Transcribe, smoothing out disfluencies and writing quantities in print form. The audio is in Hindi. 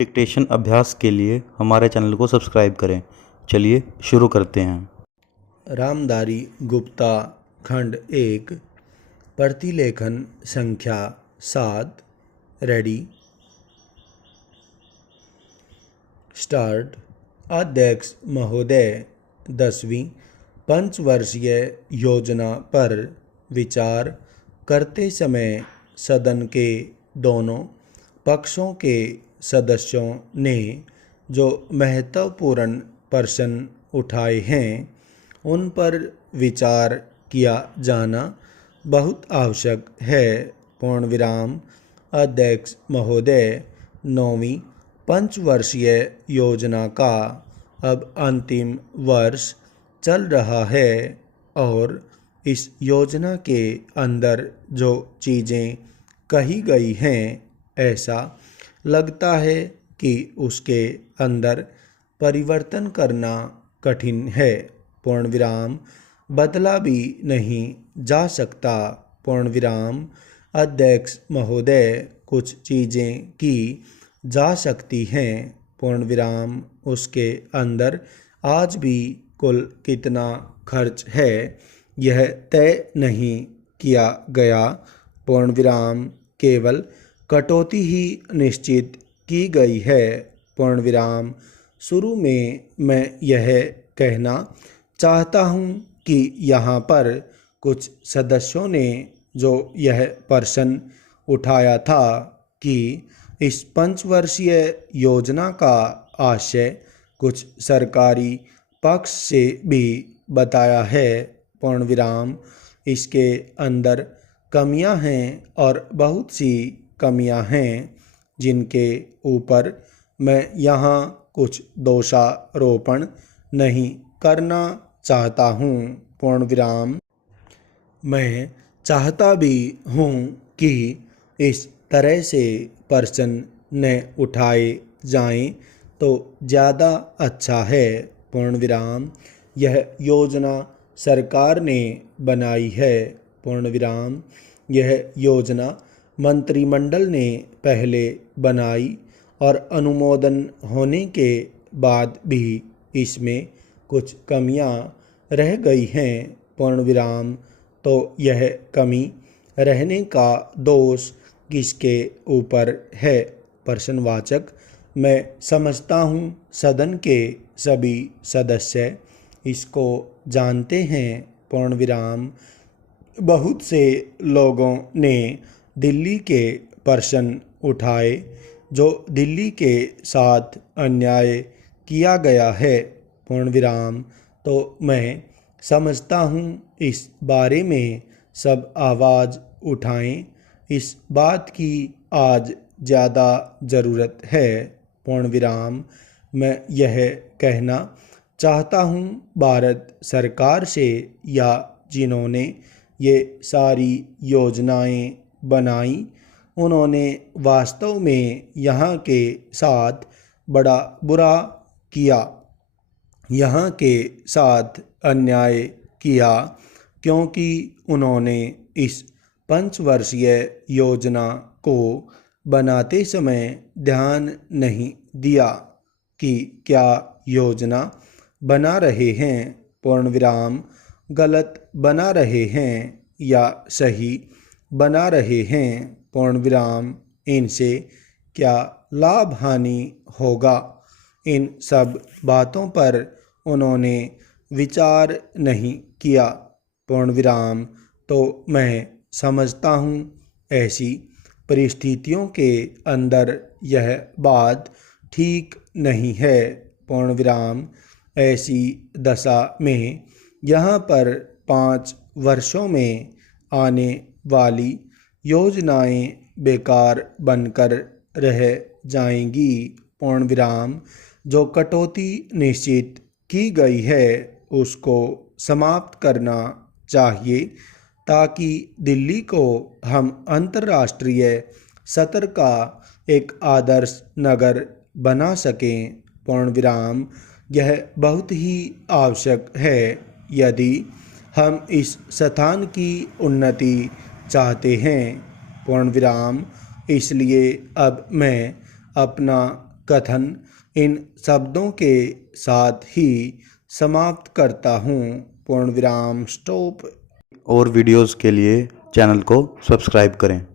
डिक्टेशन अभ्यास के लिए हमारे चैनल को सब्सक्राइब करें। चलिए शुरू करते हैं। रामधारी गुप्ता खंड 1 प्रतिलेखन संख्या 7 रेडी स्टार्ट। अध्यक्ष महोदय, 10वीं पंचवर्षीय योजना पर विचार करते समय सदन के दोनों पक्षों के सदस्यों ने जो महत्वपूर्ण प्रश्न उठाए हैं उन पर विचार किया जाना बहुत आवश्यक है। पूर्ण विराम। अध्यक्ष महोदय, 9वीं पंचवर्षीय योजना का अब अंतिम वर्ष चल रहा है और इस योजना के अंदर जो चीज़ें कही गई हैं ऐसा लगता है कि उसके अंदर परिवर्तन करना कठिन है। पूर्ण विराम। बदला भी नहीं जा सकता। पूर्ण विराम। अध्यक्ष महोदय, कुछ चीज़ें की जा सकती हैं। पूर्ण विराम। उसके अंदर आज भी कुल कितना खर्च है यह तय नहीं किया गया। पूर्ण विराम। केवल कटौती ही निश्चित की गई है। पूर्ण विराम। शुरू में मैं यह कहना चाहता हूँ कि यहाँ पर कुछ सदस्यों ने जो यह प्रश्न उठाया था कि इस पंचवर्षीय योजना का आशय कुछ सरकारी पक्ष से भी बताया है। पूर्ण विराम। इसके अंदर कमियां हैं और बहुत सी कमियां हैं जिनके ऊपर मैं यहाँ कुछ दोषारोपण नहीं करना चाहता हूँ। पूर्ण विराम। मैं चाहता भी हूँ कि इस तरह से प्रश्न न उठाए जाएं तो ज़्यादा अच्छा है। पूर्ण विराम। यह योजना सरकार ने बनाई है। पूर्ण विराम। यह योजना मंत्रिमंडल ने पहले बनाई और अनुमोदन होने के बाद भी इसमें कुछ कमियां रह गई हैं। पूर्ण विराम। तो यह कमी रहने का दोष किसके ऊपर है? प्रश्नवाचक। मैं समझता हूँ सदन के सभी सदस्य इसको जानते हैं। पूर्ण विराम। बहुत से लोगों ने दिल्ली के प्रश्न उठाए जो दिल्ली के साथ अन्याय किया गया है। पूर्ण विराम। तो मैं समझता हूँ इस बारे में सब आवाज़ उठाएं। इस बात की आज ज़्यादा ज़रूरत है। पूर्ण विराम। मैं यह कहना चाहता हूँ भारत सरकार से या जिन्होंने ये सारी योजनाएं बनाई उन्होंने वास्तव में यहाँ के साथ बड़ा बुरा किया, यहाँ के साथ अन्याय किया, क्योंकि उन्होंने इस पंचवर्षीय योजना को बनाते समय ध्यान नहीं दिया कि क्या योजना बना रहे हैं। पूर्ण विराम। गलत बना रहे हैं या सही बना रहे हैं। पूर्ण विराम। इनसे क्या लाभ हानि होगा, इन सब बातों पर उन्होंने विचार नहीं किया। पूर्ण विराम। तो मैं समझता हूँ ऐसी परिस्थितियों के अंदर यह बात ठीक नहीं है। पूर्ण विराम। ऐसी दशा में यहाँ पर 5 वर्षों में आने वाली योजनाएं बेकार बनकर रह जाएंगी। पूर्ण विराम। जो कटौती निश्चित की गई है उसको समाप्त करना चाहिए ताकि दिल्ली को हम अंतर्राष्ट्रीय स्तर का एक आदर्श नगर बना सकें। पूर्ण विराम। यह बहुत ही आवश्यक है यदि हम इस स्थान की उन्नति चाहते हैं। पूर्ण विराम। इसलिए अब मैं अपना कथन इन शब्दों के साथ ही समाप्त करता हूँ। पूर्ण विराम स्टॉप। और वीडियोस के लिए चैनल को सब्सक्राइब करें।